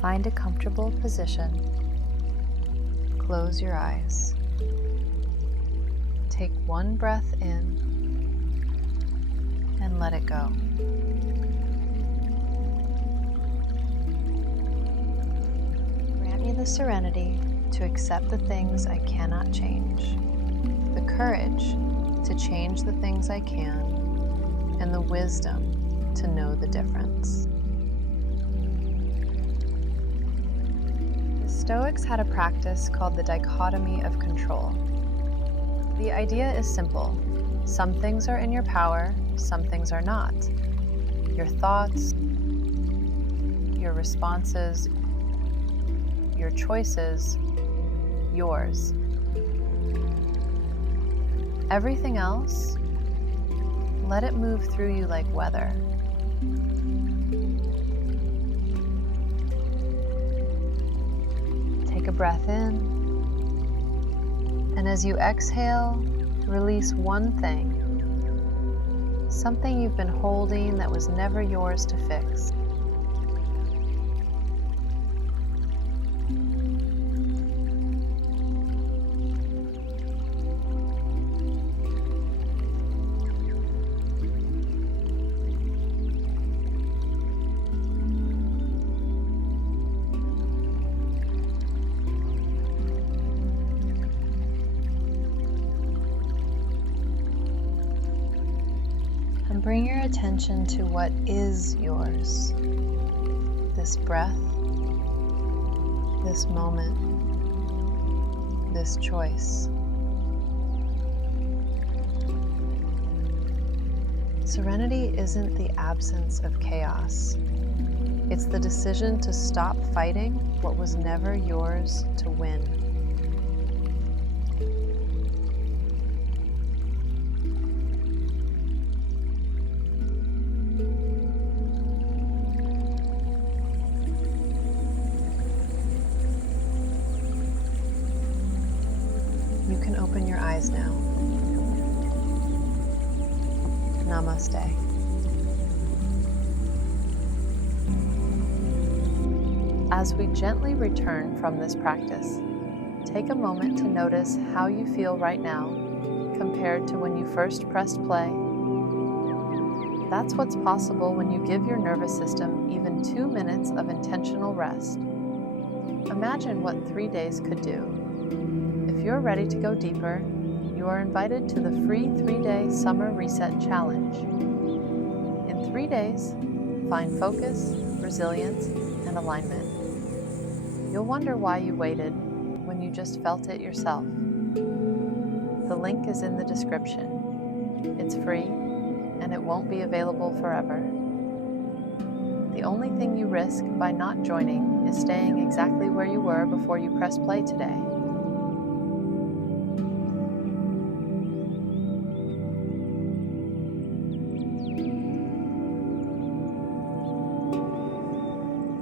Find a comfortable position. Close your eyes. Take one breath in and let it go. Grant me the serenity to accept the things I cannot change, the courage to change the things I can, and the wisdom to know the difference. The Stoics had a practice called the dichotomy of control. The idea is simple. Some things are in your power, some things are not. Your thoughts, your responses, your choices, yours. Everything else, let it move through you like weather. Take a breath in, and as you exhale, release one thing, something you've been holding that was never yours to fix. And bring your attention to what is yours. This breath, this moment, this choice. Serenity isn't the absence of chaos. It's the decision to stop fighting what was never yours to win. You can open your eyes now. Namaste. As we gently return from this practice, take a moment to notice how you feel right now compared to when you first pressed play. That's what's possible when you give your nervous system even 2 minutes of intentional rest. Imagine what 3 days could do. If you're ready to go deeper, you are invited to the free 3-day Summer Reset Challenge. In 3 days, find focus, resilience, and alignment. You'll wonder why you waited when you just felt it yourself. The link is in the description. It's free, and it won't be available forever. The only thing you risk by not joining is staying exactly where you were before you press play today.